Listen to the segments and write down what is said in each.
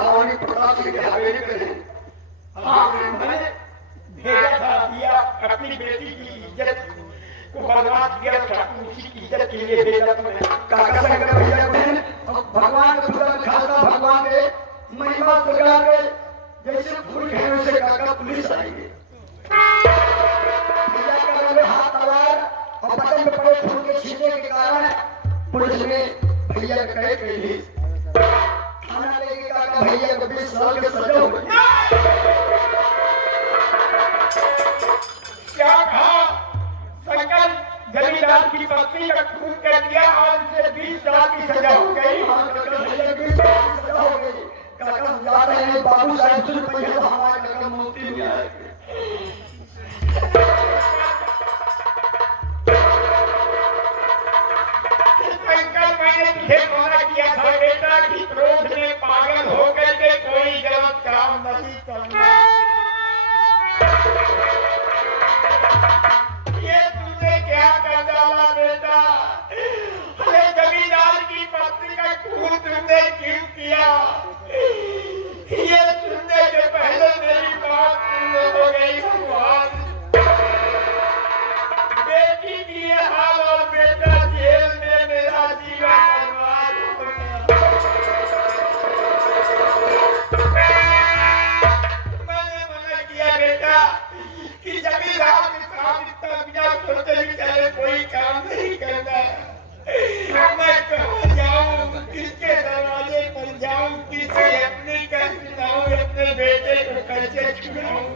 हमारी प्रताप सिंह की हवेली पे है। हाँ, मैंने भेजा था दिया अपनी बेटी की इज्जत को बर्बाद किया था, उसी की इज्जत के लिए भेजा था मैंने। काका शंकर भैया को भगवान का पूरा खासा भगवान के महिमा सरकार के जैसे फूल है वैसे काका पुलिस आएंगे। भैया का हाथ तलवार और बटन में पड़े फूल के छींटे के कारण पुलिस ने भैया का कहे कही थाना लेके काका भैया को 20 साल के सजा हो गई। क्या कहा शंकर जमींदार की पत्नी का खून कर दिया और उसे 20 साल की सजा हो गई। सजा हो गई। काका हम जा रहे हैं बाबू साहब सुन पड़े तो हमारा काका मोती में आएंगे। शंकर मैंने तुझे मना किया था बेटा कि क्रोध में पागल हो गए के कोई गलत काम नहीं करना। ये तुमने क्या कर डाला बेटा? अरे जमींदार की पत्नी का खून तुमने क्यों किया? ये सुनने के पहले मेरी बात पूर्ण हो गई। भगवान बेटी की ये हाल और बेटा जेल में मेरा जीवन बर्बाद हो गया। मैंने मना किया बेटा कि जमींदार के साथ इतना बिना सोचे विचारे कोई काम नहीं करना। मैं कहाँ जाऊँ, किसके दरवाजे पर जाऊँ, किसे अपने कष्ट सुनाऊँ, अपने बेटे को कैसे छुड़ाऊँ?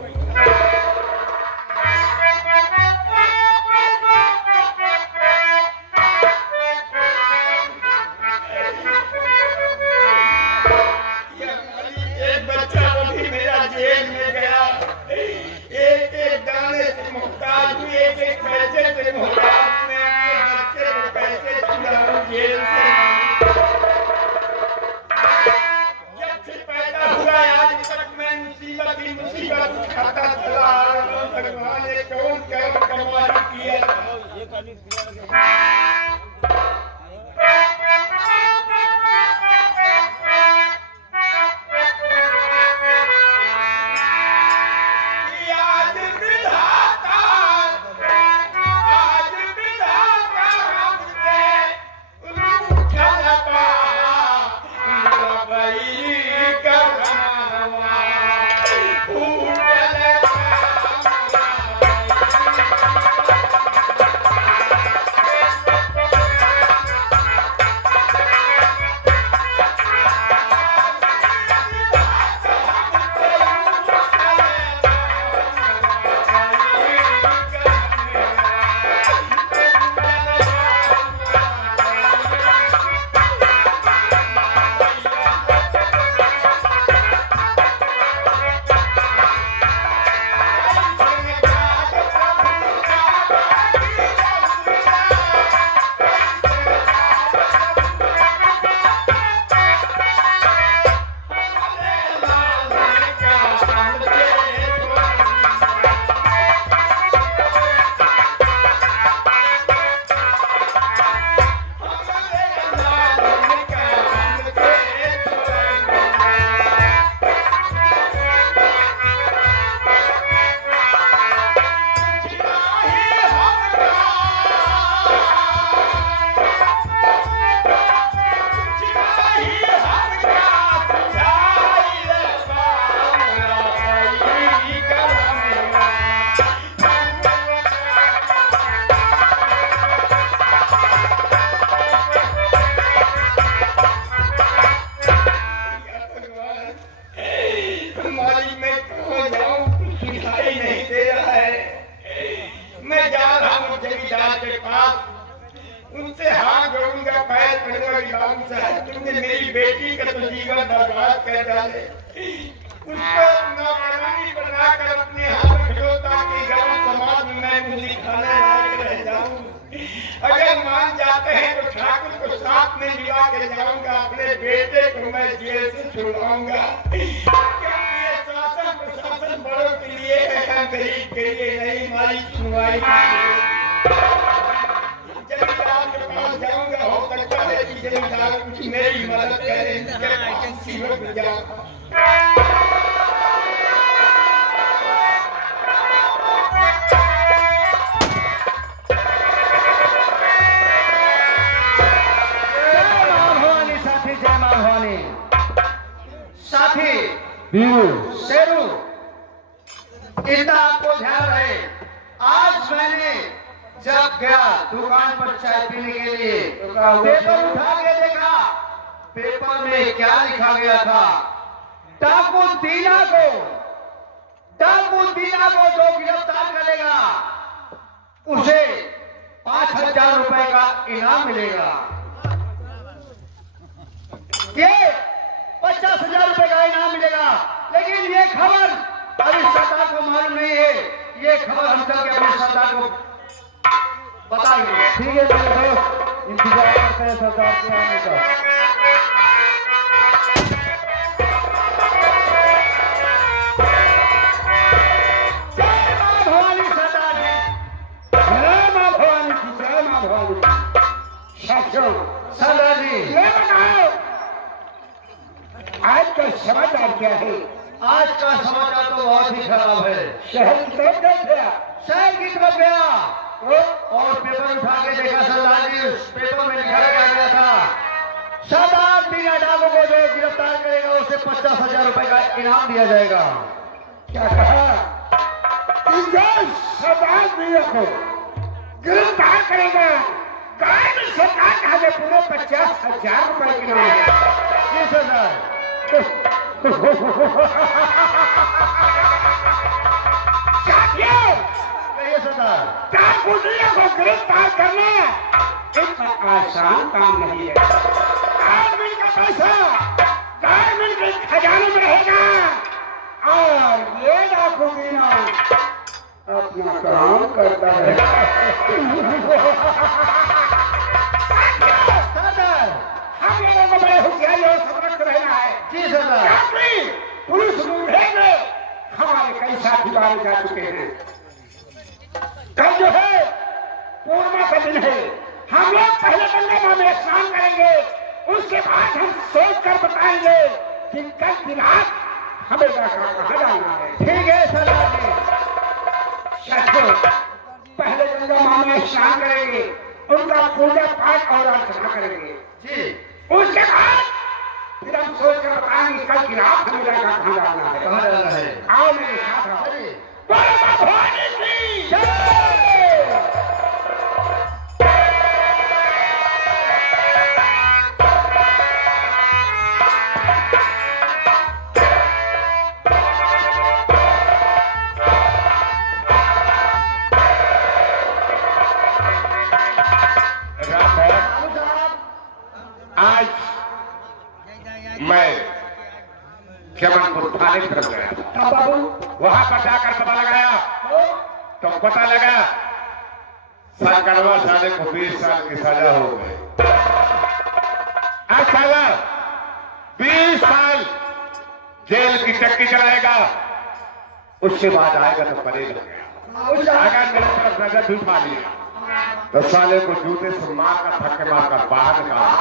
एक बच्चा अभी मेरा जेल में गया, एक एक दाने से मुहताज हूँ, एक एक पैसे से मुहताज। मैं अपने बच्चे को कैसे छुड़ाऊँ जेल से? जब से पैदा हुआ आज तक मैं मुसीबत ही मुसीबत खाता चला आ रहा हूँ। भगवान ने कौन क्या कमाल किया। उनसे हाथ जोड़ूंगा, पैर पड़ूंगा कि बाबू साहब तुमने मेरी बेटी का तो जीवन बर्बाद कर डाले। उसको नौकरानी बनाकर अपने हाथ रखो ताकि गांव समाज में मैं मुझे दिखाने लायक रह जाऊं। अगर मान जाते हैं तो ठाकुर को साथ में मिला के जाऊंगा, अपने बेटे को मैं जेल से छुड़ाऊंगा। क्योंकि ये शासन प्रशासन बड़ों के लिए है, गरीब के लिए नहीं। हमारी सुनवाई जमींदार के पास जाऊंगा, हो सकता है कि जमींदार कुछ मेरी मदद करे, इनके पास सीवत में जा। साथी वीरू शेरू, इतना आपको ध्यान रहे। आज मैंने जब गया दुकान पर चाय पीने के लिए, पेपर उठा के देखा, पेपर में क्या लिखा गया था? डाकू दीना को जो गिरफ्तार करेगा उसे 5,000 रुपए का इनाम मिलेगा। ये 50,000 रुपए का इनाम मिलेगा। लेकिन ये खबर अभी सरदार को मालूम नहीं है। ये खबर हम चल के अपने सरदार को बताएंगे। ठीक है मेरे दोस्त, इंतजार करते हैं सरदार के आने का। जय मां भवानी सरदार जी, जय मां भवानी की, जय मां भवानी की। शास्त्रों सरदार जी ये बताओ आज का समाचार क्या है? आज का समाचार तो बहुत ही खराब है। शहर की तरफ गया, शहर की तरफ गया और पेपर उठा के देखा सरदार जी, उस पेपर में लिखा गया था सरदार बिना डाकू को जो गिरफ्तार करेगा उसे 50,000 रुपए का इनाम दिया जाएगा। क्या कहा कि जो सरदार बिना को गिरफ्तार करेगा गाय में सरकार कहा गया पूरे 50,000 रुपए के इनाम है। जी सरदार। साथियों कहिए सरदार। डाकू को गिरफ्तार करना इतना आसान काम नहीं है। गवर्नमेंट का पैसा गवर्नमेंट के खजाने में रहेगा और ये डाकू दीना अपना काम करता है। सरदार हम लोगों को बड़े होशियारी और सतर्क रहना है। जी सरदार। पुलिस विभाग में हमारे कई साथी मारे जा चुके हैं। कल जो है पूर्णिमा का दिन है, हम लोग पहले गंगा मां में स्नान करेंगे, उसके बाद हम सोच कर बताएंगे कि कल की रात हमें कहाँ जाना है। ठीक है सरदार जी। पहले गंगा मां में स्नान करेंगे, उनका पूजा पाठ और अर्चना करेंगे जी। उसके बाद फिर हम सोच कर बताएंगे कल की रात हमें कहाँ जाना है। कहाँ जाना है? आओ मेरे साथ आओ। चलिए। बोलो मां भवानी की जय। आज मैं जमनपुर थाने की तरफ गया, वहां पर जाकर पता लगाया तो पता लगा सरकरवा साले को 20 साल की सजा हो गई। आज साला 20 साल जेल की चक्की चलाएगा, उसके बाद आएगा तो करेगा। अगर मेरी तरफ नजर उठा लिया तो साले को जूते से मारकर धक्के मारकर बाहर निकाल।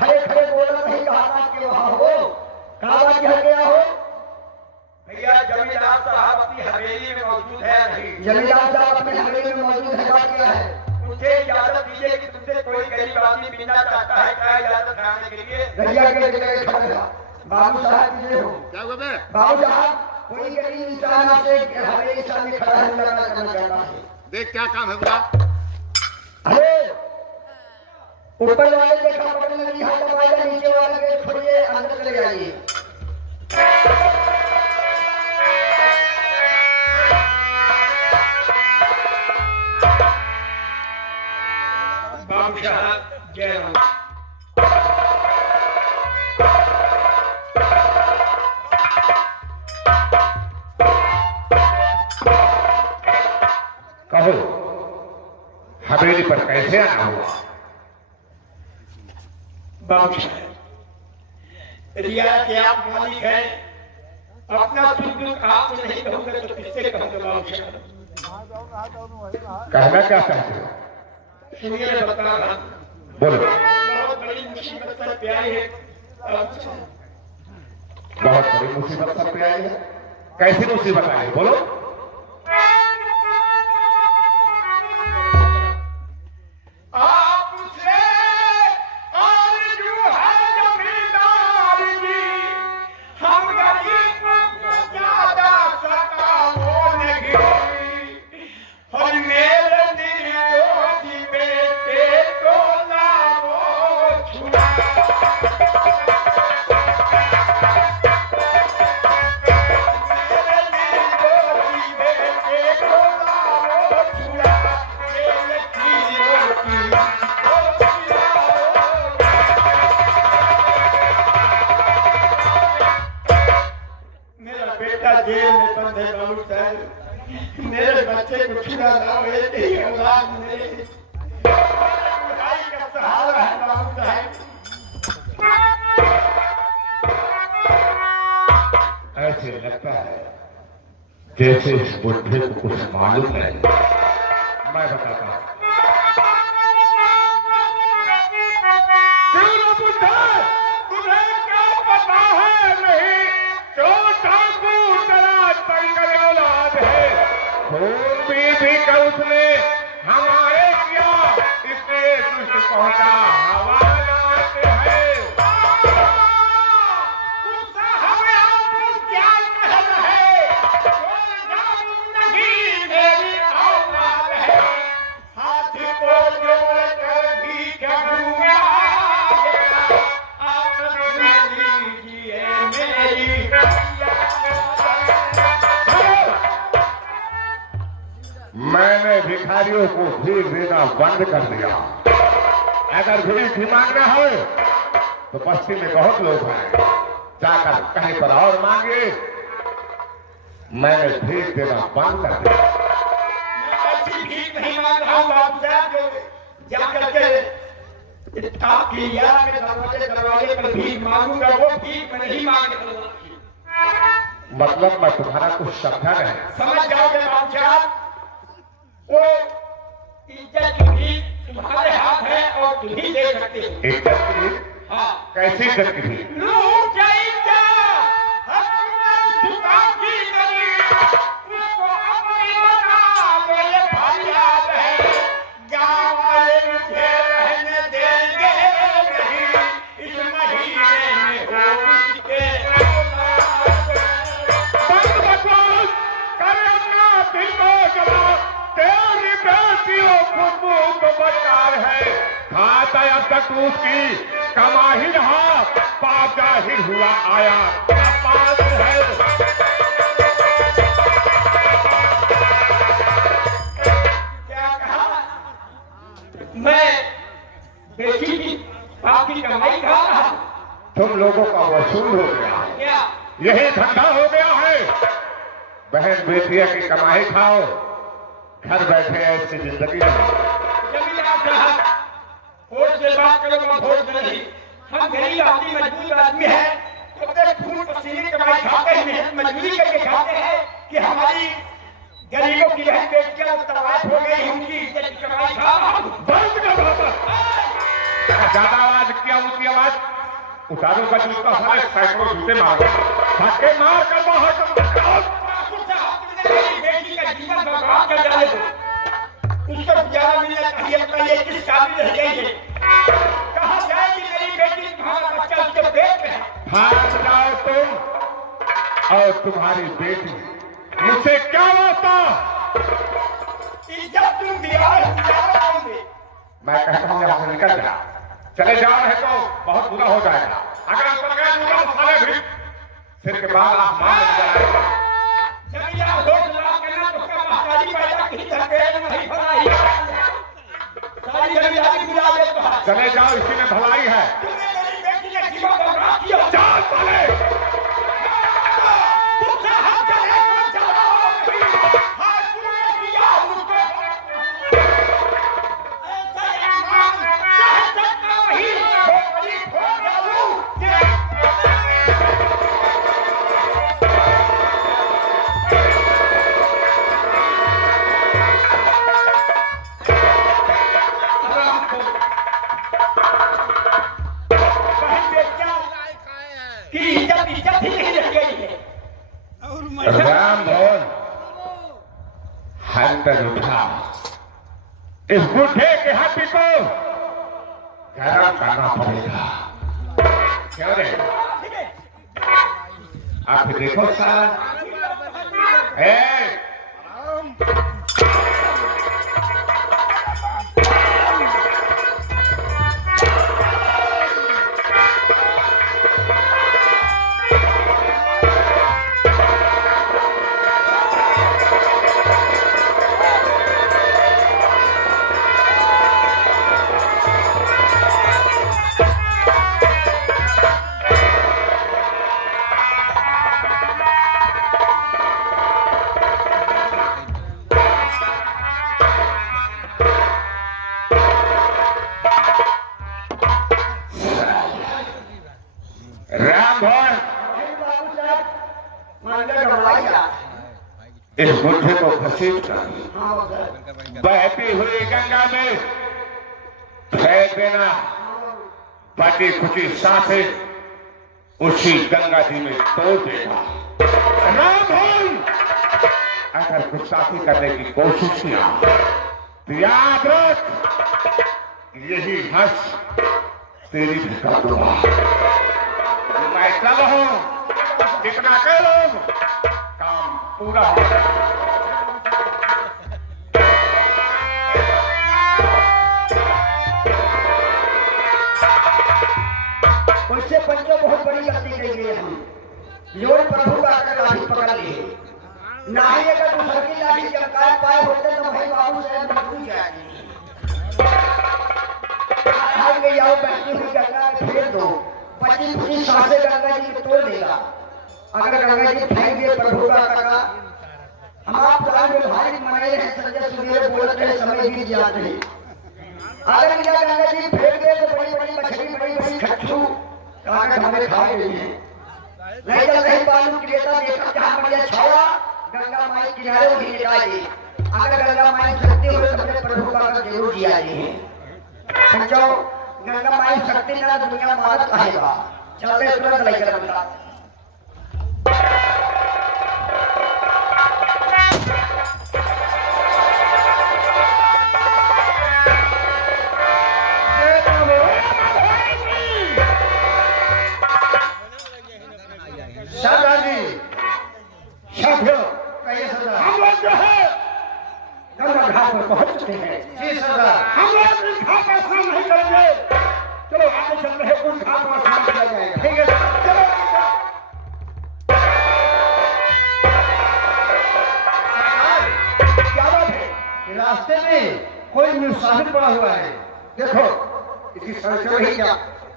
खड़े खड़े बोला नहीं कहा कि वहां हो, कहा गया हो। भैया जमींदार साहब अपनी हवेली में मौजूद है नहीं? जमींदार साहब अपनी हवेली में मौजूद है, बात क्या है? मुझे इजाजत दीजिए कि तुमसे कोई गरीब आदमी मिलना चाहता है, क्या इजाजत कराने के लिए? भैया के जगह खड़ा था। बाबू साहब जी हो। क्या हुआ बे? बाबू साहब कोई गरीब इंसान आपसे हवेली के सामने खड़ा है, मुलाकात करना चाहता है। देख क्या काम है बुला? अरे ऊपर वाले देखा बटन लगी हाथ दबाएगा, नीचे वाले गेट खोलिए, अंदर चले जाइए। बाबू साहब जय राम। कहो हवेली पर कैसे आना हुआ? बाबू साहब रिया के आप मालिक हैं, अपना दुख आप नहीं कहूंगा तो किससे कहूंगा बाबूशाह? कहना क्या चाहते हो? सुनिए मैं बता रहा हूं। बोलो। बहुत बड़ी मुसीबत सर पे आई है। बहुत बड़ी मुसीबत सर पे आई है। कैसी मुसीबत आई है? बोलो। आपसे आरज़ू है जमींदार जी, हम गरीबों को ज्यादा सताओगे। और मेरे निर्दोषी बेटे को लाओ छुड़ा। मेरा बेटा जेल में बंद है बाबू साहब, मेरे बच्चे को छुड़ा लाओ, ये औलाद मेरे बुराई का सहारा है बाबू साहब। ऐसे लगता है जैसे इस बुढ़े को कुछ मालूम नहीं। मैं बताता हूं। क्यों ना बुढ़ा, तुम्हें क्या पता है नहीं, छोटा तेरा संग औलाद है। खून भी कर उसने हमारे किया, इसलिए दुष्ट पहुंचा हवालात है। मैंने भिखारियों को भीख देना बंद कर दिया। अगर भीख ही मांगना हो तो बस्ती में बहुत लोग हैं, जाकर कहीं पर और मांगे। मैंने भीख देना बंद कर दिया। ऐसी भीख नहीं मांग रहा हूँ बाबू साहब, जो जाकर के आपकी याद में दरवाजे पर भीख मांगूंगा, वो भीख मैं नहीं मांग रहा। मतलब मैं तुम्हारा कुछ समझा नहीं। समझ जाओगे बाबू साहब, वो इज्जत की भीख तुम्हारे हाथ है और तुम ही दे सकते हो। इज्जत की भीख? हाँ। कैसी इज्जत की भीख? लूट झुका की नहीं, उसको अपनी बना लो, ये फरियाद है। गाँव वाले मुझे रहने देंगे नहीं, इस महीने में हो उसके बंद बकवास कर, अपना दिल को जला। तेरी बेटियों खुशबू को बचार है, खाता अब तक उसकी कमा ही रहा, पाप जाहिर हुआ आया पाप है। क्या कहा? मैं बेटी की आपकी कमाई खा रहा। तुम लोगों का वसूल हो गया, क्या यही धंधा हो गया है। बहन बेटिया की कमाई खाओ, घर बैठे ऐसी जिंदगी नहीं। जमींदार साहब, होश से बात करो, मैं होश में नहीं। हम गरीब आदमी, मजबूर आदमी है, तो अपने खून पसीने कमाई खाते हैं, मेहनत मजदूरी करके खाते हैं कि हमारी गरीबों की बहन बेटियां तबाह हो गई, उनकी इज्जत की कमाई खा रहा हूं। बंद कर भाषा। ज्यादा आवाज किया, ऊंची आवाज उतारो का जूता, सारे सैकड़ों जूते मारो, धक्के मार कर बाहर कर। बेटी का जीवन बर्बाद कर डाले तो उसको गुजारा मिलना चाहिए। बताइए किस काबिल रह गई है? कहा जाए कि मेरी बेटी, तुम्हारा बच्चा उसके पेट में है। भाग जाओ तुम और तुम्हारी बेटी, मुझसे क्या वास्ता? इज्जत तुम बिगाड़ होंगे। मैं कहता हूँ यहाँ से निकल जा, चले जाओ, नहीं तो बहुत बुरा हो जाएगा। अगर आप चल गए तो सारे भी सिर के बाद आसमान में निकल आएगा। जमींदार होश लगा करना, तो उसका महतारी पैदा की धकेल नहीं भलाई। सारी जमींदारी बुला दे तो हाथ। चले जाओ, इसी में भलाई है। तुमने मेरी बेटी का जीवन बर्बाद किया। जाओ चले। तुमसे हाथ चले तो चलाओ, हाथ तूने किया मुझको। ऐसा ईमान सह सकता वही खोपड़ी खोल डालूं। बैरिस्टर उठा, इस बुढ़े के हाथी को गरम करना पड़ेगा। क्यों रे? आप देखो सर, इस बुढ़े को घसीट कर बहती हुई गंगा में फेंक देना। बची खुची सांसें उसी गंगा जी में तोड़ देगा। राम, अगर गुस्ताखी करने की कोशिश किया तो याद रख, यही हंस तेरी भी कर दूंगा। मैं चल हूं, जितना कह लो काम पूरा हो। उससे पंचों बहुत बड़ी गलती की गई हम जोड़ प्रभु का आकर लाठी पकड़ लिए। ना ही अगर दूसर की लाठी चमका पाए होते तो भाई बाबू से मजबूत जाएगी। आओ बैठी हुई गंगा में फेंक दो, 25 सांसें गंगा जी को तोड़ देगा। अगर गंगा जी फेंक दिए प्रभु का आकर, हम आप पुराण व्यवहारिक मनाए हैं, संजय सुधीर बोलते हैं, समय बीत जाते हैं। अगर गंगा जी फेंक दे तो बड़ी बड़ी मछली, बड़ी बड़ी खच्चू हमें खाए गई है। नहीं तो नहीं मालूम क्रिएता देखा जहां बढ़िया छाया गंगा माई किनारे वही लेटाई। अगर गंगा माई शक्ति हो तो अपने प्रभु का जरूर जिया है। पंचो गंगा माई शक्ति ना दुनिया मारत आएगा। चलते तुरंत लेकर बंदा सरदार जी, साथियों, कहिए सरदार। हम लोग जो है गंगा घाट पर पहुंच चुके हैं। जी सरदार। हम लोग इस घाट पर स्नान नहीं करेंगे। चलो आगे चल रहे, उस घाट पर स्नान किया जाएगा। ठीक है, चलो सरदार, क्या बात है? रास्ते में कोई मुसाफिर पड़ा हुआ है। देखो इसकी सड़क चल रही क्या?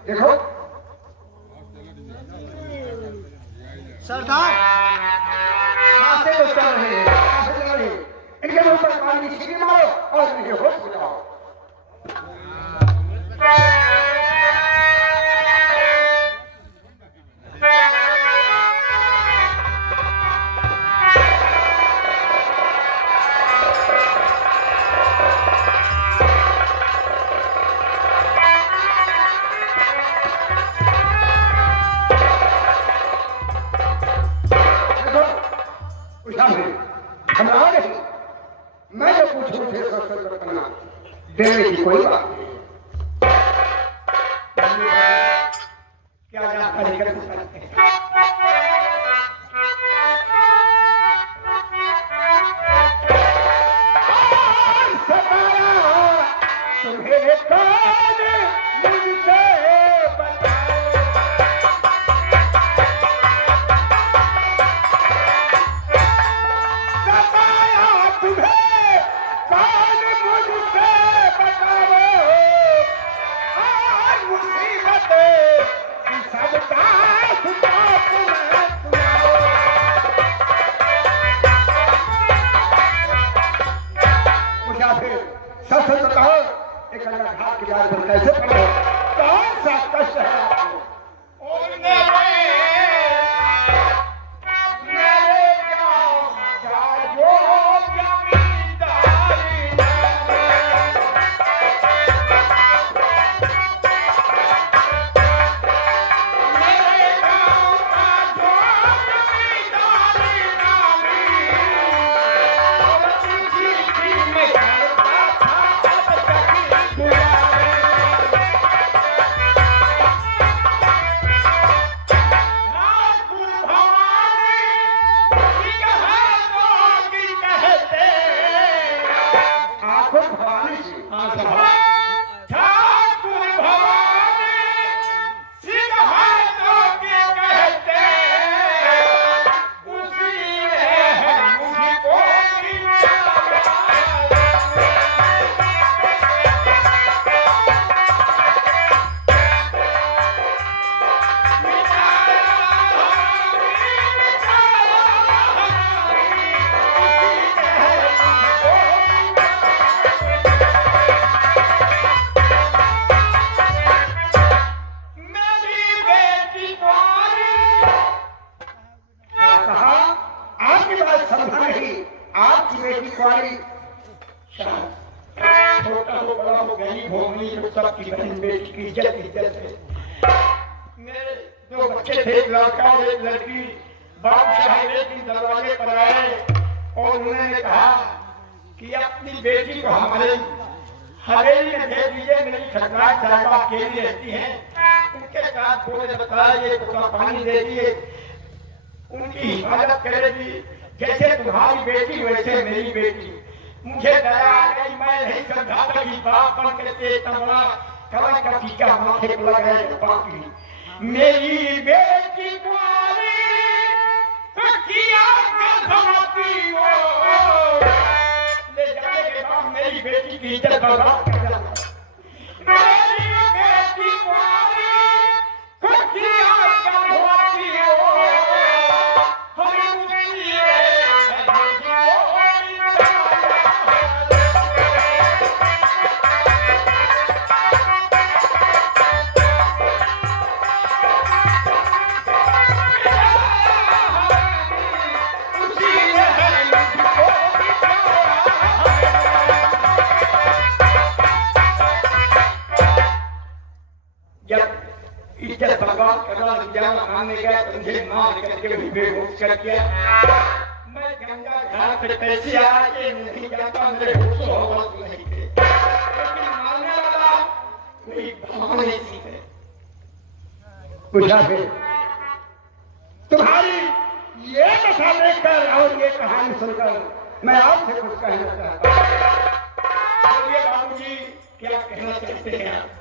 देखो सरदार, सांसें तो चल रही है, सांसें चल रही है। इनके मुंह पर पानी की छींटी मारो और इनके होश हो जाओ। घबराओ नहीं, मैं जो पूछूं थे सत्संग करना देने की कोई बात नहीं। क्या जानकारी कर सकते हैं? तुम्हें कौन मुझसे कैसे पढ़ो? कौन सा कष्ट है आपको? आपकी बेटी कुआरी छोटा हो बड़ा हो गरीब हो अमीर हो सबकी बहन बेटी की इज्जत है। मेरे दो बच्चे थे, एक लड़का और एक लड़की। बाप साहब एक दिन दरवाजे पर आए और उन्होंने कहा कि अपनी बेटी को हमारे हवेली में दे दीजिए, मेरी ठकरार साहबा अकेली रहती है, उनके साथ बोले बताइए तो पानी दे दिए, उनकी हिफाजत करेगी, जैसे तुम्हारी बेटी वैसे मेरी बेटी। मुझे दया आ गई, मैं नहीं समझा था कि बाप बन करके इतना बड़ा कलंक का टीका माथे पर लगाए पापी। मेरी बेटी कुआरी तकिया का धमकी हो, ले जाने के बाद मेरी बेटी की इज्जत बर्बाद कर दिया। मेरी बेटी कुआरी तकिया का धमकी हो, हमें इज्जत बर्बाद करना जाना खाने गया तो मुझे मार करके बेहोश कर दिया। मैं गंगा घाट पे कैसे आया कि नहीं जानता, मेरे होश होश नहीं थे, लेकिन मारने वाला कोई भाव नहीं सीखे। पूछा फिर तुम्हारी ये दशा देखकर और ये कहानी सुनकर मैं आपसे कुछ कहना चाहता हूँ। बोलिए बाबूजी, क्या कहना चाहते हैं आप?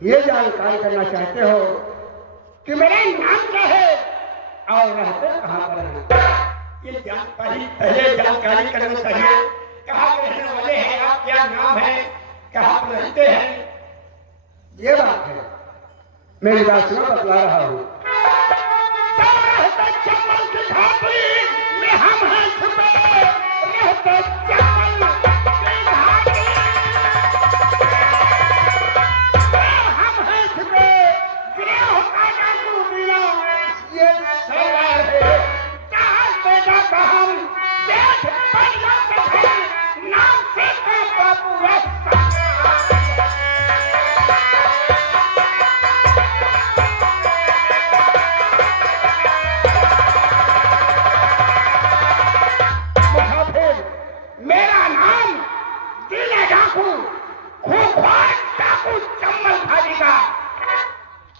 ये जानकारी करना चाहते हो कि मेरा नाम क्या है और रहते कहाँ पर हैं? ये पहले जानकारी करना चाहिए। कहाँ रहने वाले हैं आप, क्या नाम है, कहाँ पर रहते हैं? ये बात है, मेरी बात सुनो, बतला रहा हूँ।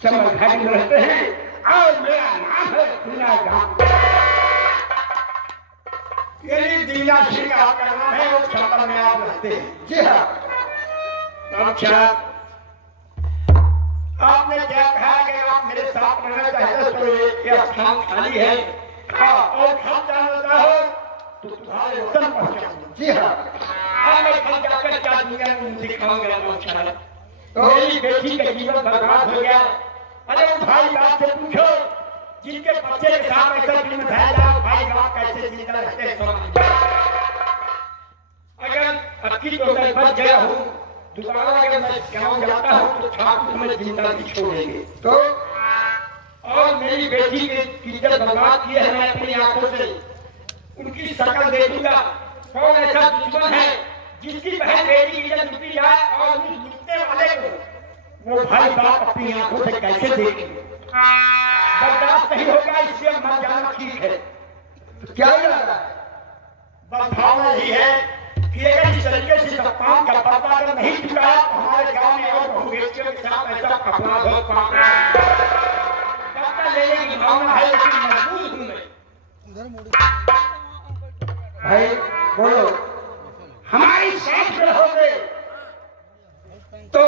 चंबल घाटी में रहते हैं और मेरा नाम है दीना गांव। ये दीना सिंह आपका नाम है और चंबल में आप रहते हैं? जी हाँ। अच्छा, आपने क्या कहा कि आप मेरे साथ रहना चाहते तो ये स्थान खाली है और खा जाना चाहो तो तुम्हारे वतन पहुंचाऊंगा। जी हाँ। मैं खा जाकर क्या दुनिया में दिखाऊंगा? अच्छा, तो मेरी बेटी का जीवन बर्बाद हो गया। अरे भाई बाप से पूछो, जिनके बच्चे के साथ ऐसा फिल्म था, भाई बाप कैसे जिंदा रहते हैं? अगर अक्की तो मैं बच गया हूँ, दोबारा अगर मैं गाँव जाता हूँ तो ठाकुर में जिंदा नहीं छोड़ेंगे। तो और मेरी बेटी की इज्जत बर्बाद की है, मैं अपनी आंखों से उनकी शक्ल देखूंगा। कौन ऐसा दुश्मन है जिसकी बहन बेटी की इज्जत लुटी जाए और और उस लुटने वाले को वो भाई बाप अपनी आंखों से कैसे देखेंगे? बर्दाश्त नहीं होगा, इसलिए मर जाना ठीक है। तो क्या इरादा है? बस भावना यही है कि अगर इस तरीके से सब काम का पर्दा अगर नहीं चुका तो हमारे गांव में और बहुवेशियों के साथ ऐसा अपराध हो पाना लेने की भावना है, लेकिन मजबूर हूं मैं। भाई बोलो। हमारी साथ में रहोगे तो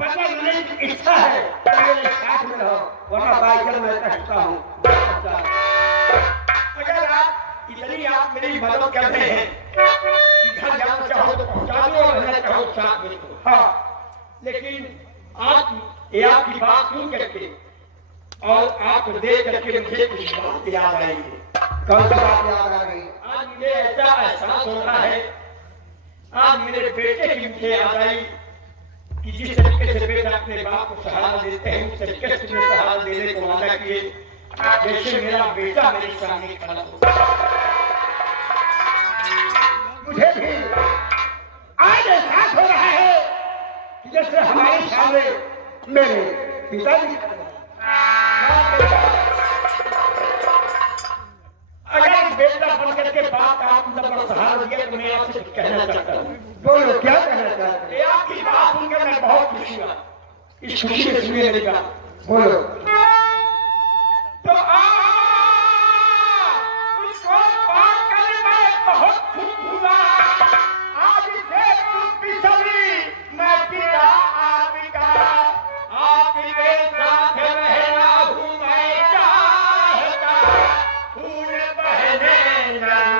बदला लेने की इच्छा है, मेरे साथ में रहो, वरना बाइकर मैं कहता हूँ। अगर आप इतनी आप मेरी मदद करते हैं कि घर जाना चाहो तो पहुंचा दो और रहना चाहो साथ में तो। हाँ, लेकिन आप ये आपकी बात सुन करके और आपको देख करके मुझे कुछ बात याद आई है। कौन सी बात याद आ गई? आज मुझे ऐसा एहसास हो रहा है, आज मेरे बेटे की मुझे याद आई कि जिस तरीके से बेटा अपने बाप को सहारा देते हैं उस तरीके से तुम्हें सहारा देने को वादा किए, जैसे मेरा बेटा मेरे सामने खड़ा हो। मुझे भी आज एहसास हो रहा है कि जैसे हमारे सामने मेरे पिताजी खड़े हैं। अगर बेटा बन करके बात आप मतलब सहारा दिया तो मैं आपसे कुछ कहना चाहता हूँ। बोलो क्या कहना चाहते ये आपकी बात सुनकर मैं बहुत खुशी हुआ, इस खुशी में सुनिए मेरी बात। बोलो। तो उसको पाकर मैं बहुत खुश हुआ, आज से तुम पिछली मैं पिता आपका, आपके साथ रहना हूँ मैं चाहता, खून बहने लगा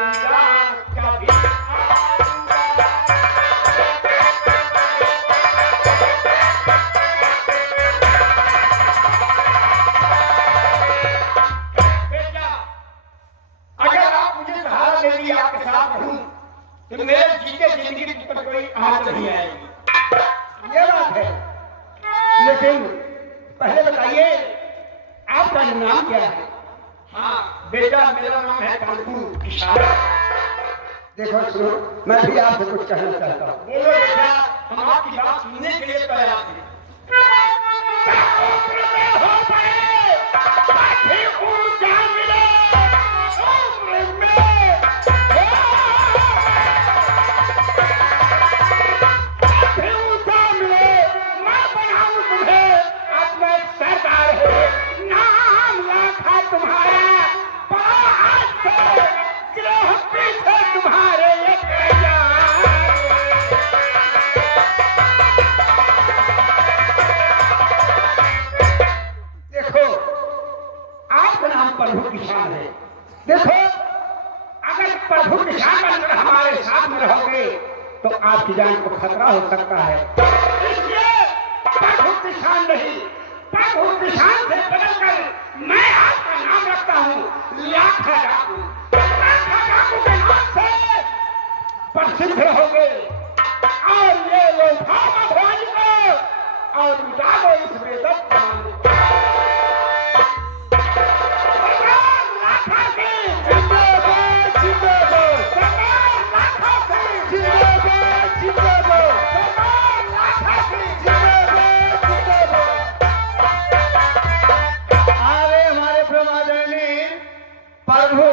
कभी आपके साथ रहूं तो मेरे जीते जिंदगी पर कोई आंच नहीं आएगी। ये बात है, लेकिन पहले बताइए आपका नाम क्या है? हाँ बेटा, मेरा नाम है कानपुर किसान। देखो सुनो, मैं भी आपसे कुछ कहना चाहता हूँ। बोलो बेटा, हम आपकी बात सुनने के लिए तैयार हैं। प्रभु किसान है। देखो, अगर प्रभु किसान बनकर हमारे साथ में रहोगे तो आपकी जान को खतरा हो सकता है। इसलिए प्रभु किसान नहीं, प्रभु किसान से बदलकर मैं आपका नाम रखता हूँ लाखा डाकू। लाखा डाकू के नाम से प्रसिद्ध रहोगे और ये लोग भोज को और मिटा दो इस बेदत को। प्रभु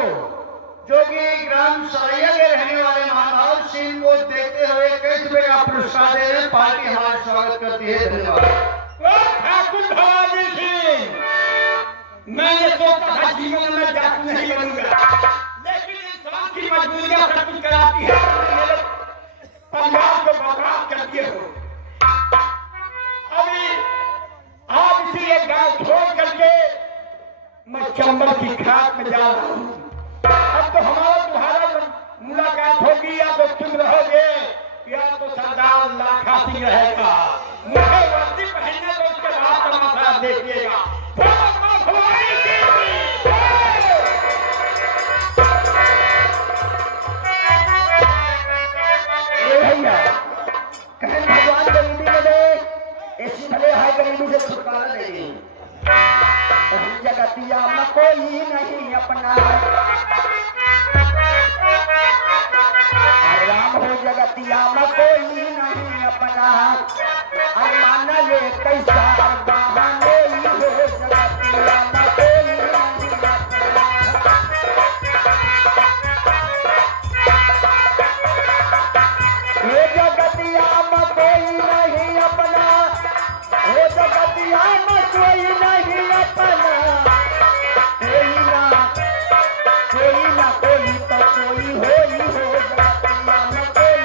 जोगी ग्राम सरैया के रहने वाले महानुभाव सिंह को देखते हुए कैसे मेरा पुरस्कार दे रहे पार्टी हमारा स्वागत करती है। धन्यवाद। ठाकुर भवानी सिंह, मैंने सोचा था जीवन में जात नहीं बनूंगा, लेकिन इंसान की मजबूरियां सब कुछ कराती है। मेरे परिवार को बर्बाद कर दिए हो। अभी आप इसी एक गांव छोड़ करके मैं चंबल की खाक में जा रहा हूँ। अब तो हमारा तुम्हारा मुलाकात होगी, या तो तुम रहोगे या तो सरदार लाखा सिंह रहेगा। मुझे वर्दी पहनने तो उसके बाद तमाशा देखिएगा। भगवान गरीबी में दे, ऐसी भले हाय गरीबी से छुटकारा देगी। जगतिया में कोई नहीं अपना, राम हो जगतिया में कोई नहीं अपना। अपना अरमान ले कैसा बहाने ही हो जगतिया न कोई नहीं अपना। ये जगतिया में कोई नहीं अपना, ये जगतिया में कोई नहीं अपना, कोई ना कोई तो कोई हो ही हो जगतिया में कोई।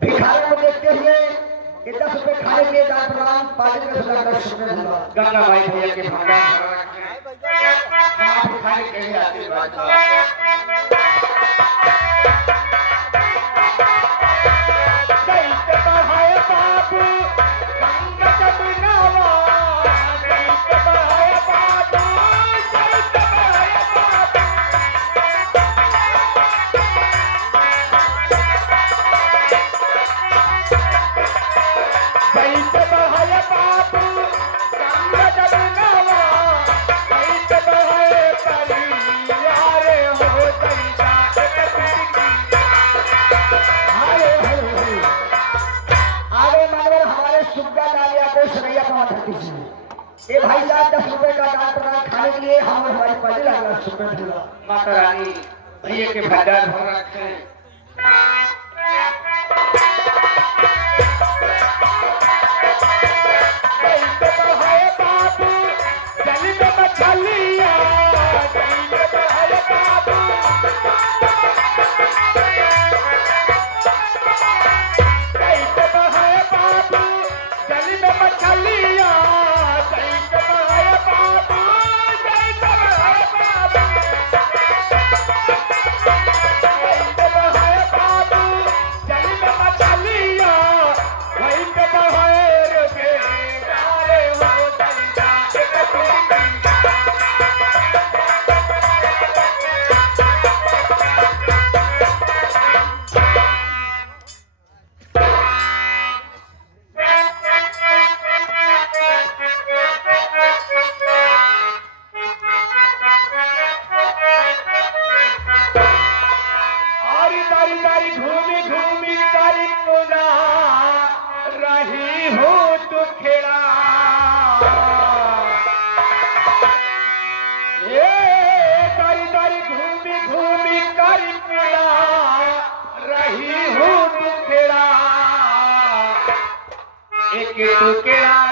भिखारी को देखते हुए 10 रुपए खाने के दान प्रदान पार्टी में लगा शुक्र होगा। गंगा भाई भैया के भगवान भिखारी के लिए आशीर्वाद। ये भाई साहब 10 रुपए का दान प्रदान खाने के लिए हम हमारी पहले लगा शुक्र होगा। माता रानी भैया के भंडार भर रखे।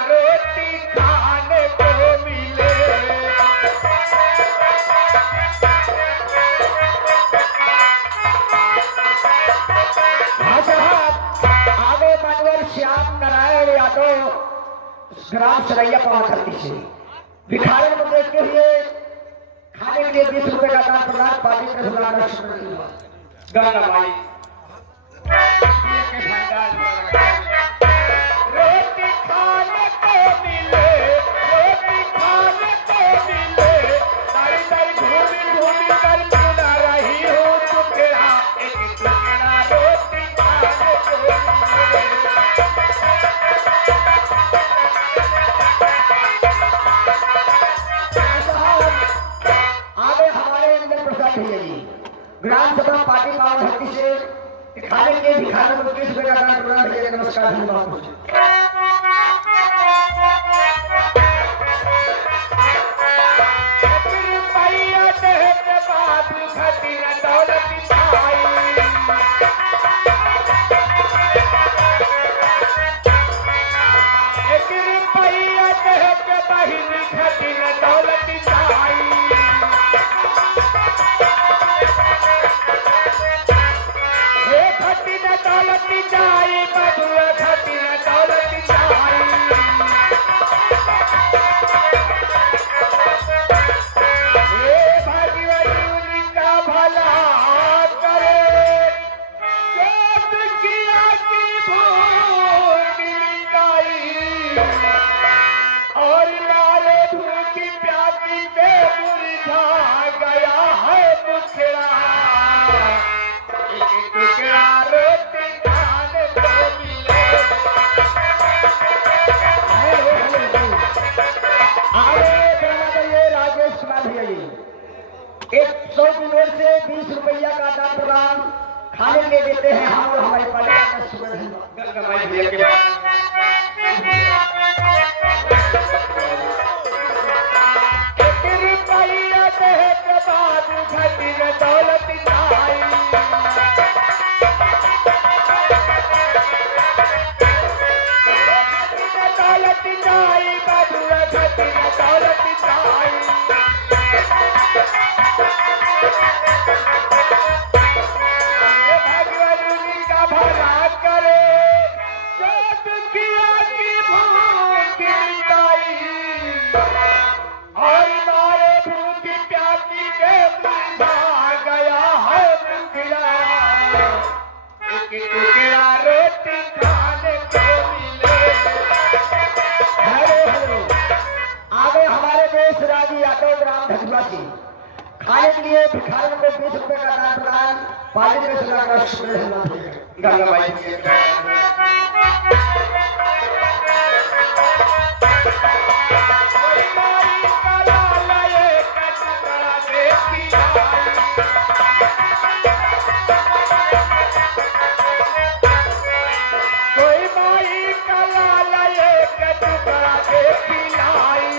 रोटी खाने को मिले आगे मानवर श्याम नारायण यादव ग्राम सरैया पावन धरती से भिखारी को देखते हुए खाने के लिए 20 रुपए का दान प्रदान पार्टी का गंगा माई रोटी खाने को मिले, रोटी खाने को मिले, सारी सारी घूमी घूमी कर सुना रही हूँ टुकड़ा, एक टुकड़ा रोटी खाने को मिले। आगे हमारे इंद्र प्रसाद भैया जी ग्राम सभा पार्टी पावन धरती से खाने के भिखारी को 20 रुपए का दान प्रदान भैया नमस्कार धन्यवाद। रुपया देह के बाद घटी न दौलत पाई, एक रुपया देह के बहिनी घटी न दौलत पाई, हे घटी न दौलत जाई बबुआ घटी न दौलत जाई, हे भगवान का भला करे, चोट किया की भूख मिटाई, और नारे भूखी प्यासी पे मुरझा गया है मुखड़ा, एक टुकड़ा रोटी खाने को मिले। आगे ये राजेश कुमार भैया जी 100 की नोट से 20 रुपया का दान प्रदान खाने के लिए देते हैं हम और हमारी पालिका का शुक्र धन्यवाद। गंगा माई भैया के एक रुपया देह के बाद घटी न दौलत जाई, घटी न दौलत जाई बबुआ घटी न दौलत जाई, हे भगवान का भला करे, चोट किया की भूख मिटाई, और नारे भूखी प्यासी के मुरझा गया है मुखड़ा, एक टुकड़ा रोटी खाने को मिले। हेलो हेलो आगे हमारे देश राजी यादव ग्राम धजुआ से खाने के लिए भिखारी को 20 रुपए का दान प्रदान पालिका का शुक्र का शुक्र धन्यवाद। गंगा माई भैया कोई माई का लाला एक टुकड़ा देखी आई, कोई माई का लाला एक टुकड़ा देखी आई,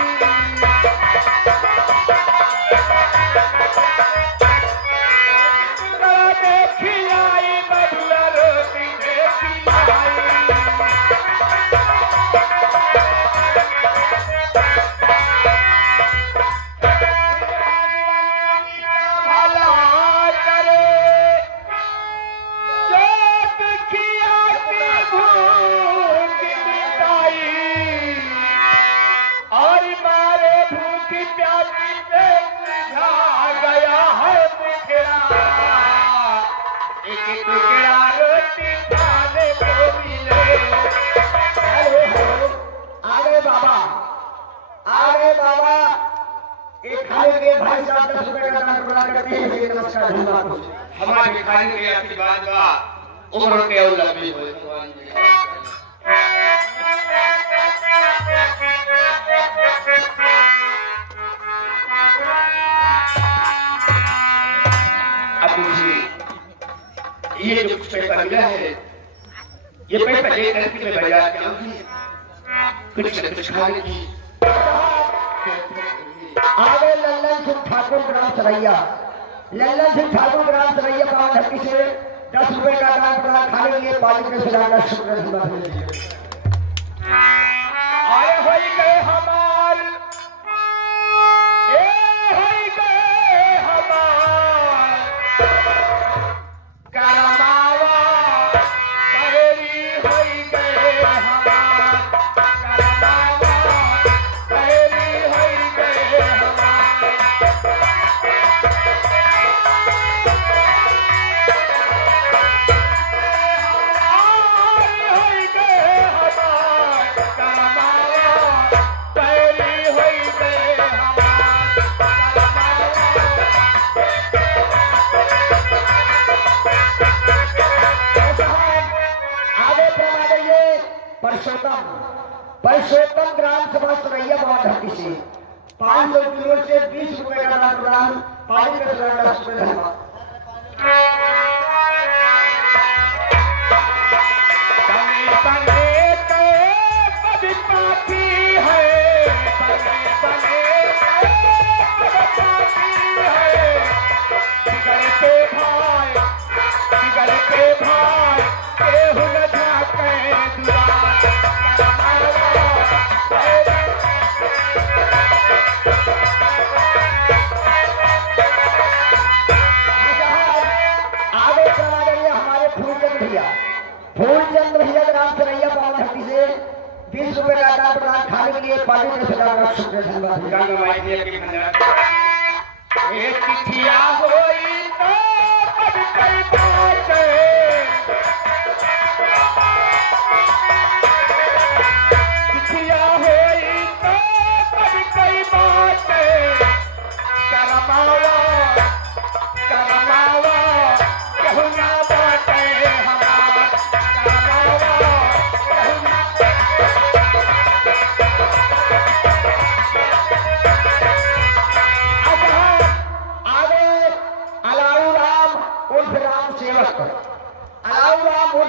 टुकड़ा देखी आई बबुआ रोटी देखी आई, भला करे, चोट किया की भूख मिटाई, और मारे भूखी प्यासी से मुरझा गया है मुखड़ा, एक टुकड़ा रोटी खाने को मिले। हेलो हेलो आगे बाबा एक खाने के लिए भाई साहब 10 रुपए का दान प्रदान करते हैं भैया नमस्कार धन्यवाद। हमारे भिखारी के आशीर्वाद बा उम्र के और लंबी होए भगवान जी। अब देखिए ये जो कुछ पैसा मिला है ये पैसा लेकर के मैं बाजार जाऊंगी कुछ न कुछ खाने की। आगे लल्लन सिंह ठाकुर ग्राम सरैया पावन धरती से 10 रुपए का दान प्रदान खाने के लिए पालिका के सदा का शुक्र धन्यवाद। आए होई गए हमार, ए होई गए हमार, करमावा पहरी होई गए हमार, करमावा मैं सोतम ग्राम सभा सरैया बाबा धरती से 500 किलो से 20 रुपए का दान प्रदान पार्टी के सदस्य शुक्र धन्यवाद। फूलचंद भैया ग्राम सरैया बाबा धरती से 20 रुपए का दान प्रदान खाने के लिए पार्टी के सदस्य शुक्र धन्यवाद। चिठिया होई तो कभी कई पहुंचे, चिठिया होई तो कभी कई बाटे, करमावा करमावा कहूँ ना बाटे हमारा, करमावा कहूँ ना।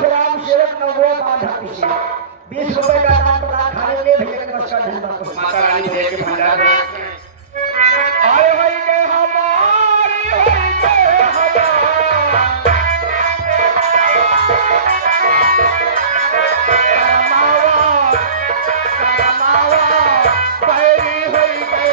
राम सेवक नवगोवा बाबा धरती से 20 रुपए का दान प्रदान खाने के लिए भैया का नमस्कार धन्यवाद। माता रानी जय के भंडार आए होई गे हमारी होई गे हमारा, करमावा बैरी होई गे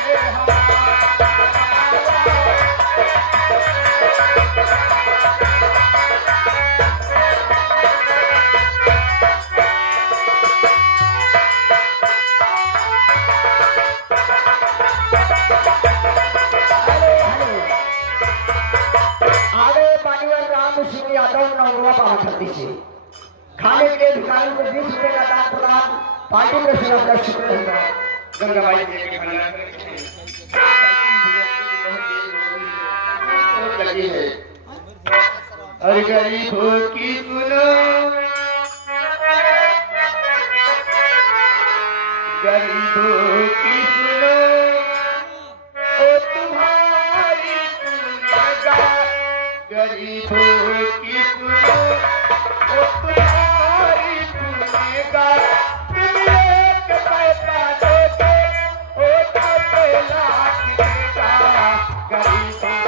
से खाने के लिए भिखारी को 20 रुपए का दान प्रदान पार्टी के सदस्य शुक्र धन्यवाद। गंगाबाई जय के भंडार लगी है। और गरीबों की सुनो, गरीबों की सुनो, ओ तुम्हारी गुनहगार, गरीबों की सुनो, ओ तुम्हारी गुनहगार, तुम एक पैसा दे दो, ओ 10 लाख देगा, गरीबों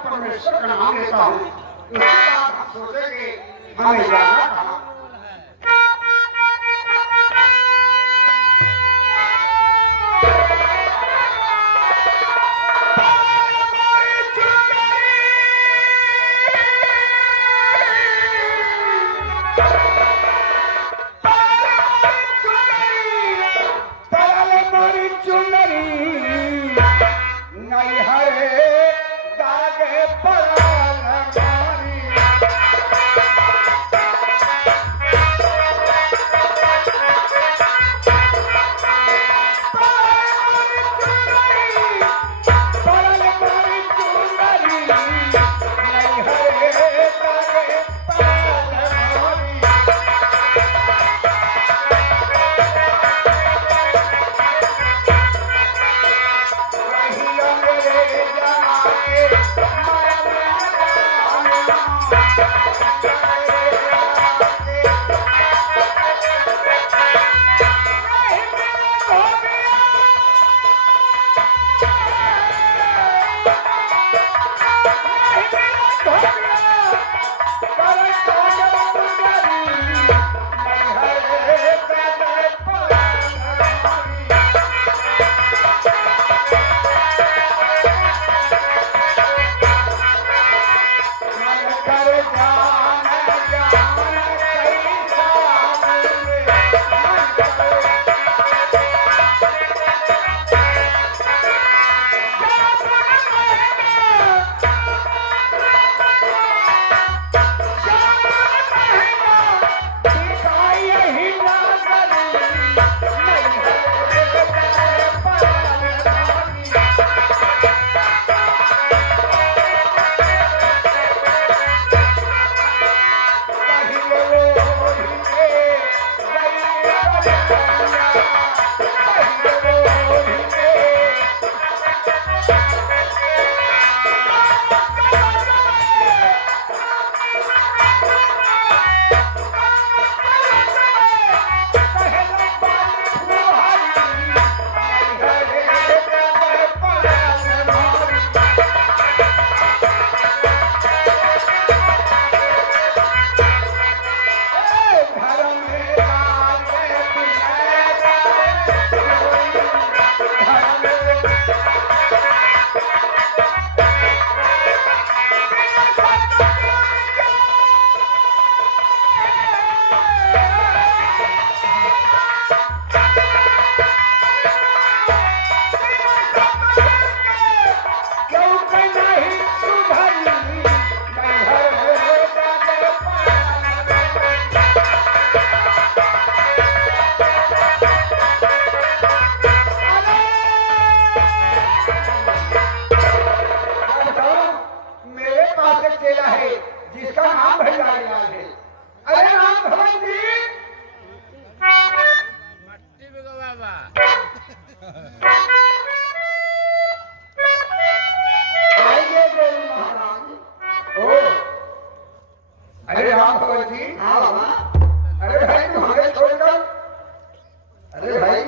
परमेश्वर का नाम लेता हूँ, उसके बाद आप सोचेंगे हमें जाना कहाँ। बाबा। आइए गुरु महाराज। ओ, अरे राम भगवान जी, हाँ बाबा। अरे भाई तुम हमें छोड़कर, अरे भाई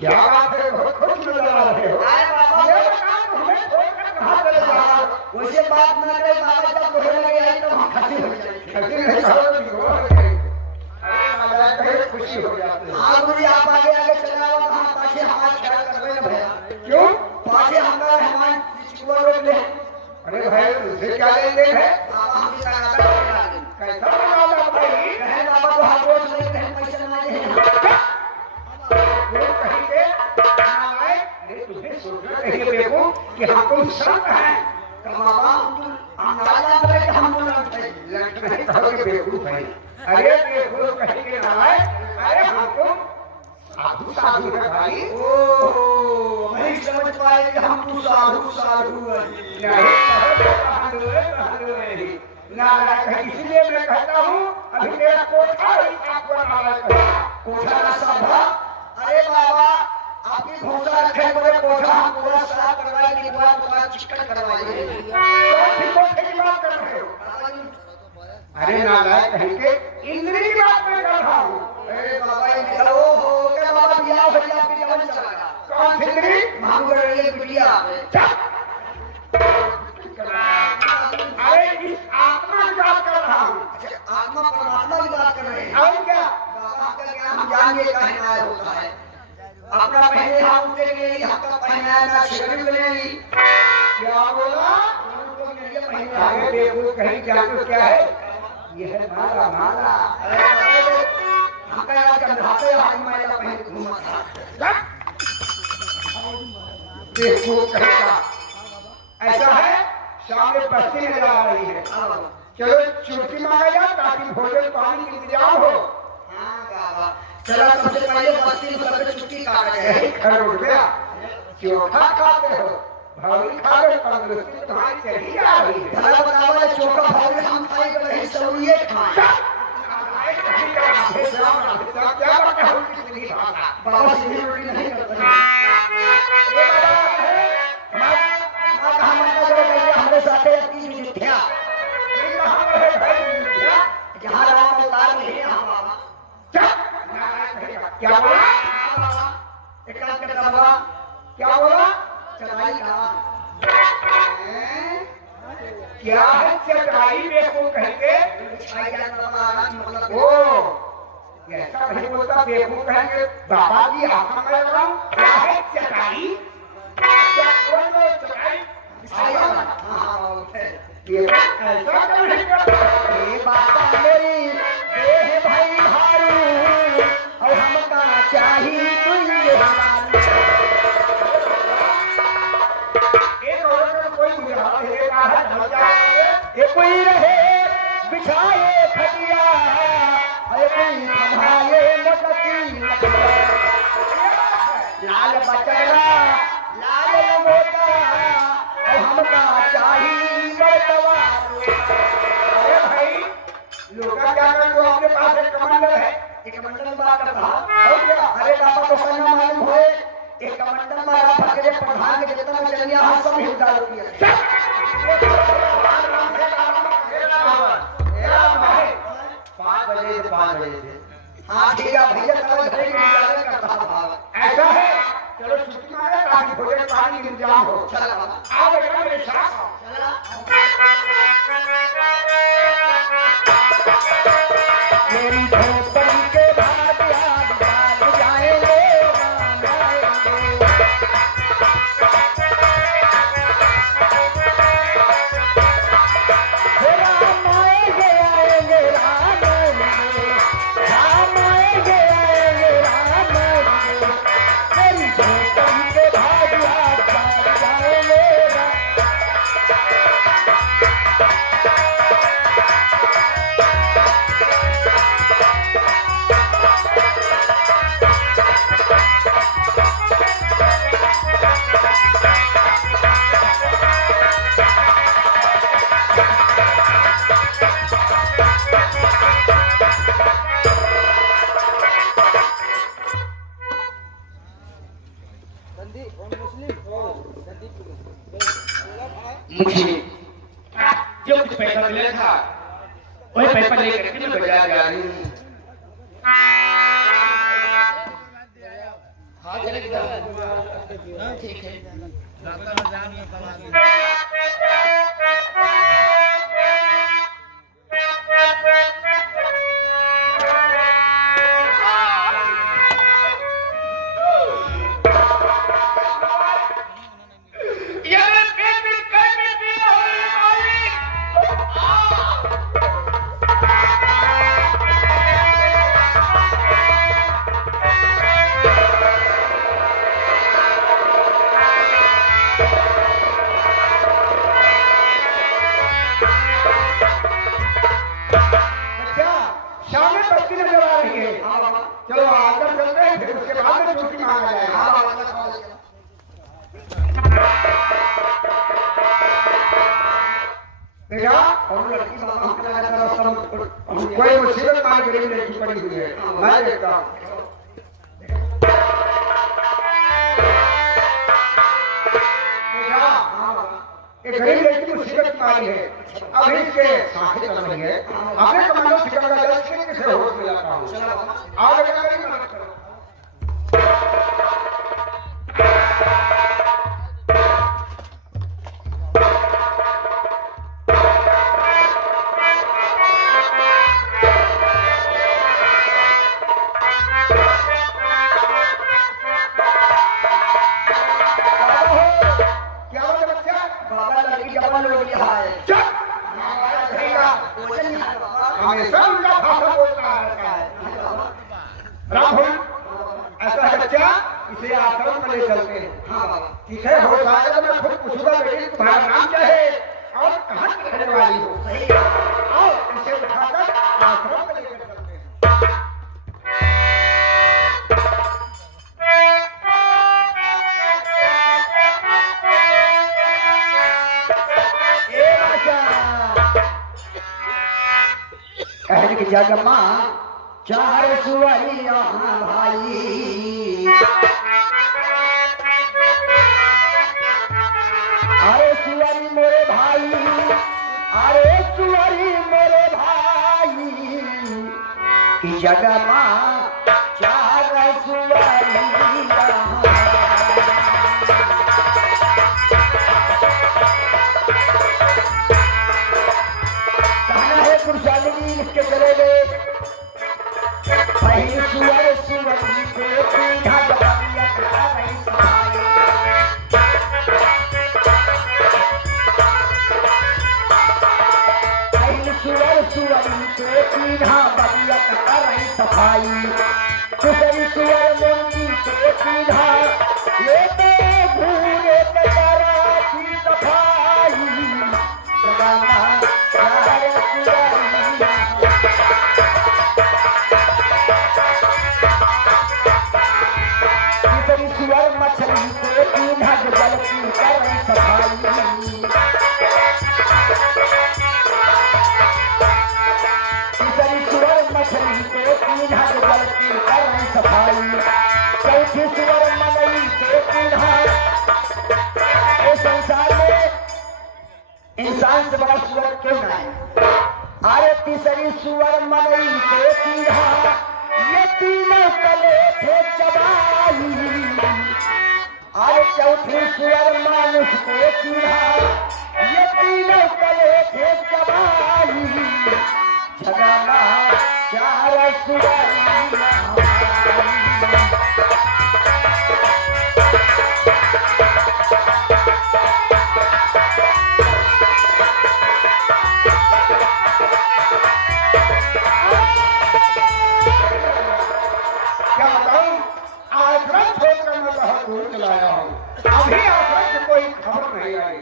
क्या बात है, बहुत खुश नजर आ रहे हो। अरे बाबा, ये बताओ तुम हमें छोड़कर कहाँ चले जा रहे हो? वैसे बात न करे बाबा, जब बोलने लगे हैं तो हम खसी हो जाएंगे। ऐसे नहीं कहो तो नहीं हो रहे। अरे नालायक है, खुशी हो जाते हैं। हाँ गुरु जी, आप आगे आगे चले आओ, हम पाछे हमारे ख्याल करवे न भैया। क्यों? पाछे हमारे मेहमान चिकुआ लोग ले। अरे भाई तुझसे क्या लेन देन है? बाबा हमसे का आदर करा दें। कैसा बनाता भाई? कहे बाबा तो हम रोज नहीं, कहे पैसे न दे। वो कहेंगे नालायक, अरे तुम्हें सोचना चाहिए देखो कि हम तुम संत हैं। तो बाबा हम नाला करे कि हम बोला थे। लट नहीं कहोगे बेवकूफ है। अरे बेवकूफ कहेंगे नालायक, अरे हम तुम साधु साधु है भाई। ओ नहीं समझ पाए कि हम तू साधु साधु है। नहीं कहो नालायक है, इसलिए मैं कहता हूँ अभी मेरा कोठा आपको नालायक है। कोठा का सभा। अरे बाबा आपकी घोषणा रखे बड़े कोठा हम पूरा साफ करवाए के बाद तुम्हारा चिकन करवाए। कौन सी कोठे की बात कर रहे हो? अरे नालायक कहेंगे इंद्री की बात मैं कर रहा हूँ। अरे बाबा ये ओ हो क्या बाबा बियाह हो गया, आपकी जवान चला गया। कौन सी इंद्री? मांगड़ रही है बिटिया। अरे इस आत्मा की बात कर रहा हूँ। अच्छा आत्मा परमात्मा की बात कर रहे हैं। और क्या? बाबा का ज्ञान जानिए कहना होता है। अपना पहले हम देंगे, आपका पहना ना छिड़क लेंगे। क्या बोला? अरे देखो कहीं जानो क्या है? ये है माला माला। देखो कहेगा ऐसा है, सामने बस्ती नजर आ रही है। चलो चुटकी मांगा जाए ताकि भोजन पानी का इंतजाम हो। चलो सबसे पहले बस्ती में सबसे छुट्टी काटे हैं। घर उठ गया, चोखा खाते हो, भावरी खा लो, तंदुरुस्ती तुम्हारी चली आ रही है। भला बताओ चोखा भाव हम खाए तो नहीं सब ये खाएं। क्या बात है? किसने भागा? बाबा सीधी रोटी नहीं करते हैं। हमारे साथ विद्या जहाँ राम अवतार में है यहाँ बाबा। क्या बोला? एक काम करता बाबा, क्या बोला? चटाई का क्या है चटाई? देखो कहेंगे बिछाई जाता बाबा, मतलब ओ ऐसा नहीं बोलता। देखो कहेंगे बाबा जी आसन में लगाऊं। क्या है चटाई? क्या बोलो चटाई? बिछाई जाता। हाँ ये ऐसा क्यों नहीं करता? ये बाबा मेरी देह भाई भारू और हमका चाहिए तुझे हमारी। एक औरत को कोई बुझा देगा है ढांचा ये कोई रहे बिछाए खटिया, अरे कोई संभाले मोटकी लाल बचरा लाल मोटा और हमका चाहिए मोटवा। अरे भाई लोग क्या कर जो आपके पास एक कमंडल है। एक मंडल बात करता और क्या? अरे बाबा को करना मालूम हो एक कमंडल मारा भगरे प्रधान के जितना में चलिए हम सब हिलदा रुपया। 5 बजे से 5 बजे से। हाँ ठीक है भैया, कल घर के इंतजार करता था। ऐसा है, चलो छुट्टी मारे ताकि भोजन पानी का इंतजाम हो। चला बाबा, आओ बेटा मेरे साथ। चला। मेरी झोपड़ी के बाद याद बाग जाएंगे, राम आएंगे। राम आएंगे आएंगे राम आएंगे, राम आएंगे आएंगे राम आएंगे। मेरी झोपड़ी के बाद याद बाग जाएंगे, राम मुझे जो कुछ पैसा मिला था वही पैसा लेकर के मैं बाजार जा रही हूँ। ठीक है। शाम में बस्ती नजर आ रही है। चलो आकर चलते हैं, फिर उसके बाद में छुट्टी मांगा जाएगा। देखा और लड़की कोई मुसीबत मान गरीब लड़की पड़ी हुई है, मैं देखता हूँ। एक गरीब लड़की मुसीबत में आई है, अब इसके सांसें चल रही है। अपने कमांडो सिकंदर जल्द से किसे होश में लाता हूँ। आओ बेटा मेरी मदद करो। हमेशा उनका भाषा बोलता है। राहुल, ऐसा है बच्चा, इसे आश्रम में ले चलते हैं। ठीक है, हो शायद मैं खुद पूछूंगा बेटी तुम्हारा नाम क्या है और कहाँ की रहने वाली हो। आओ इसे उठाकर आश्रम में लेकर चलते हैं। कहने की जगह माँ चार सुवरिया भाई, अरे सुवरी मोरे भाई, अरे सुवरी मोरे भाई की जगह माँ चार सुवरिया। पुरुषालिनी लिख के चले गए। पहली सुअर सुवरी को सीधा जवानिया कहा नहीं सहाय। पहली सुअर सुवरी को सीधा बलिया कहा नहीं सफाई। दूसरी सुअर मुंडी को सीधा ये तो भूले करा की सफाई। जवाना सुअर मछली को तीधा जल की कर सफाई। तीसरी सुअर मछली को तीधा जल की कर सफाई। चौथी सुअर मनई को तीधा। इस संसार में इंसान से बड़ा सुअर क्यों ना है। अरे तीसरी सुअर मनई को तीधा, ये तीनों कले थे चबाई। अरे चौथी सुअर मानुष को चूल्हा, ये तीनों कले थे चबाई। झगड़ा चार सुअर चलाया हूँ, अभी आश्रम से कोई खबर नहीं आई।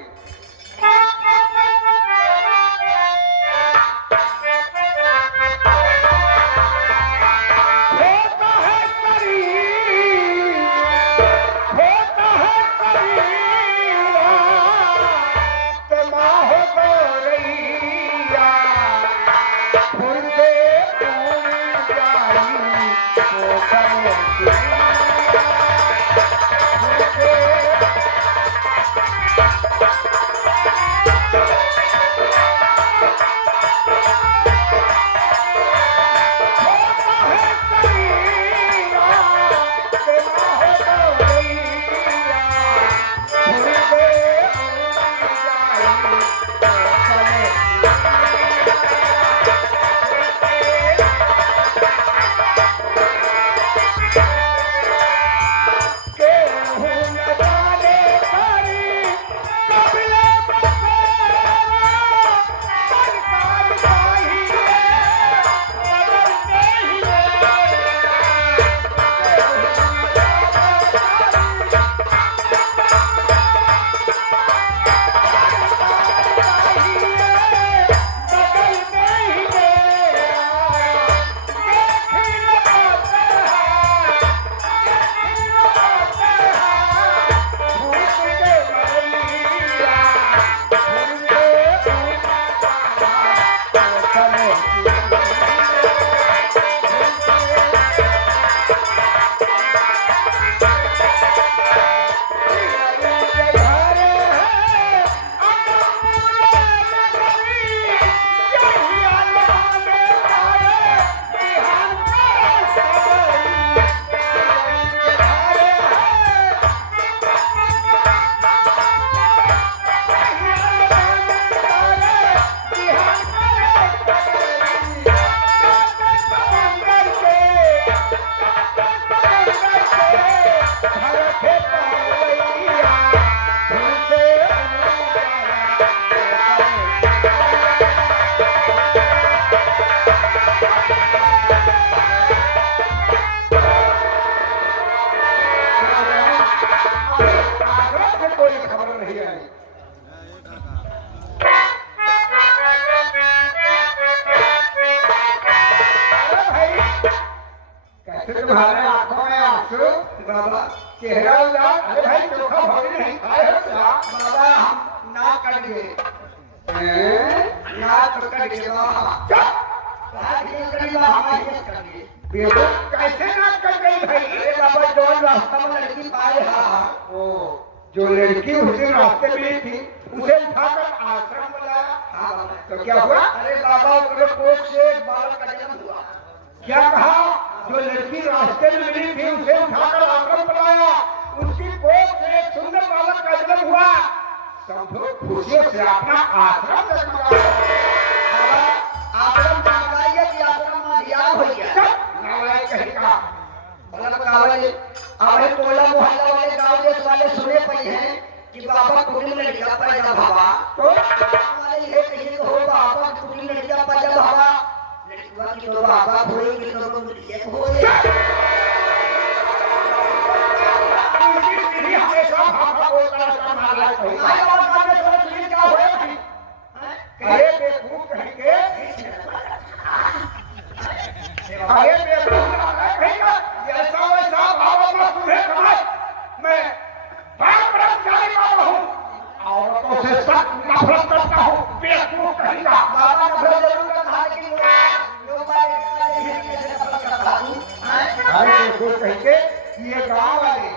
होता है शरीर, होता है शरीर, तो माँ हो गौरैया, फूल से फूल जाई तो करे। देखे पावैया तुमसे कोई खबर नहीं आई। कैसे तुम्हारे आंखों में आंसू बाबा चेहरा उदास? अरे भाई चोखा भोगी नहीं खाए हो क्या? बाबा हम नाक कट गए, नाक तो कट गए बाबा, कैसे नाक कट गई भाई? अरे बाबा जो रास्ता में लड़की पाए ओ, जो लड़की उस दिन रास्ते में थी उसे उठाकर आश्रम में लाया। हाँ बाबा। तो क्या हुआ? अरे बाबा उसके कोख से एक बालक का जन्म हुआ। क्या कहा? जो लड़की रास्ते में मिली थी उसे उठाकर आश्रम में लाया, उसकी कोख से एक सुंदर बालक का जन्म हुआ। समझो खुशियों से अपना आश्रम जगमगाया। बाबा आश्रम जगमगाइए कि आश्रम में ध्यान हो गया। नालायक कहेगा। हमारे टोला मोहल्ला वाले गांव देश वाले सुने पड़े हैं कि बाबा कुटिल लड़कियां पैदा भावा, तो वाले ये कहिए हो बाबा कुटिल लड़कियां पैदा भावा, लड़कियां की तो बाबा होएगी तो ये होए। हमेशा भाषा बोलता रहता नालायक कहेगा। हमारे गांव में थोड़ा सुनिए क्या होए भाई? अरे बेवकूफ कहेंगे, अरे बेवकूफ कहेगा, जैसा वैसा भाव अपना तुम्हें समझ। मैं बड़ा ब्रह्मचारी बाबा हूँ, औरतों से सख्त नफरत करता हूँ। बेवकूफ कहेगा। बाबा नफरत जरूर करता है कि लोग बारे का नफरत करता हूँ। अरे बेवकूफ कहेंगे, ये गाँव वाले,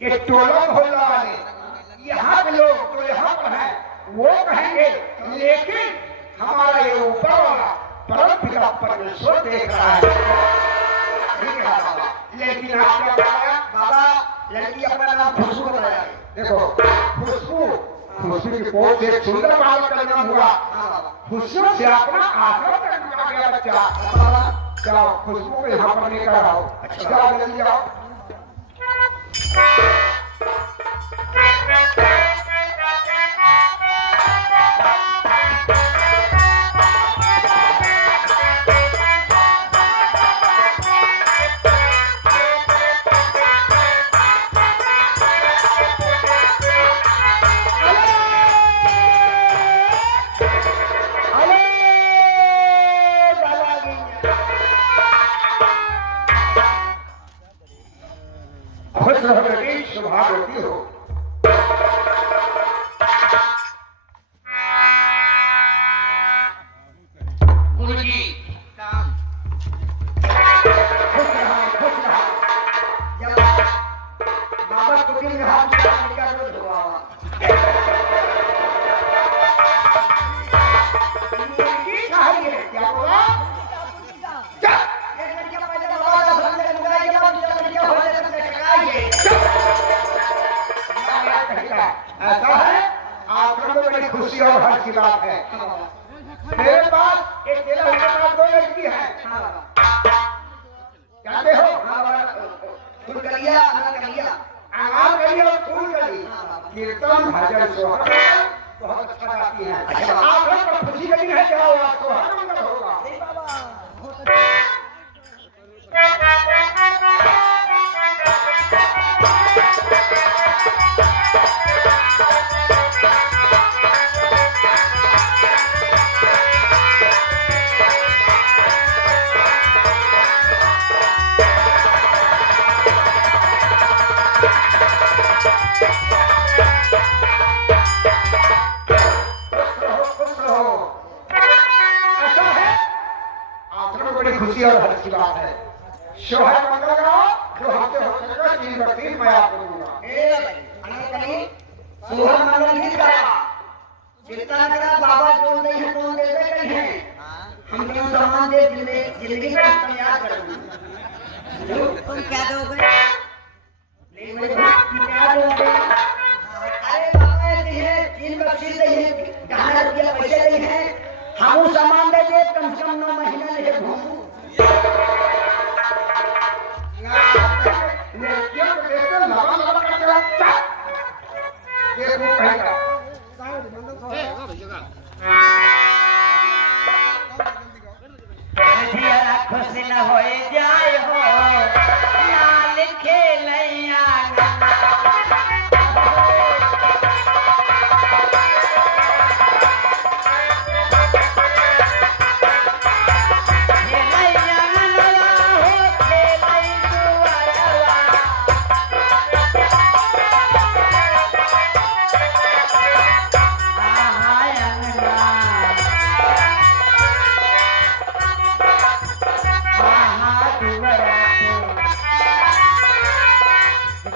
ये टोला मोहल्ला वाले, यहाँ के लोग जो यहाँ पर हैं वो कहेंगे, लेकिन हमारा ये ऊपर वाला परम पिता परमेश्वर देख रहा है। ठीक है बाबा, लेकिन आप क्या बताया? बाबा लड़की अपना नाम खुशबू बताया। देखो खुशबू, खुशबू की कोख से सुंदर बालक का जन्म हुआ। खुशबू से अपना आश्रम जगमगा गया बच्चा। जाओ खुशबू को यहाँ पर लेकर आओ। जाओ जल्दी जाओ। खुश रहो बेटी, शुभावती हो। गुरुजी खुश रहा, खुश रहा। जब बाबा कुटिल में हाथ दिया लड़का रोज हुआ लड़की चाहिए, क्या बोला? एक लड़का पैदा बाबा का समझ लगा के बाद लड़का हो जाए तो टकाइए। ऐसा है, आश्रम में बड़ी खुशी और हर्ष की बात है। मेरे पास एक केला के पास दो लड़की है। जानते हो? फूल कलिया अमर कलिया आगाम करिए और फूल करिए। कीर्तन भजन सोहर बहुत अच्छा गाती है। आश्रम पर खुशी का दिन है, क्या होगा? सोहर मंगल होगा। खुशी और हर्ष की बात है। शोहर मंगल गाओ, जो हमसे हो सकेगा 3 बत्तीस मैं आपको दूंगा। सोहर मंगल गीत गाया, चिंता करा बाबा जो नहीं है तो देते कहीं है, हम जो सामान दे जिंदगी का याद करूंगा। तुम क्या दोगे? नहीं मुझे क्या दोगे? अरे बाबा ऐसी है 3 बख्शीश नहीं है, कहाँ रुपया पैसे नहीं है, हम सामान दे दे कम से कम 9 महीना ले घूमू। खेलैया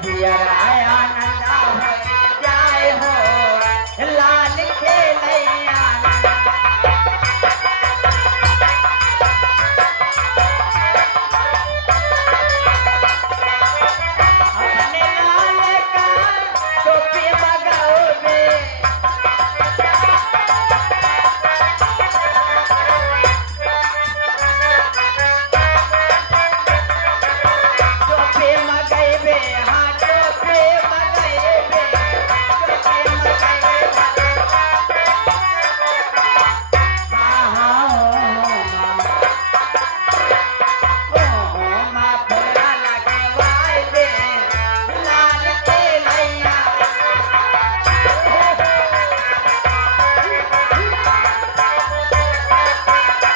दिया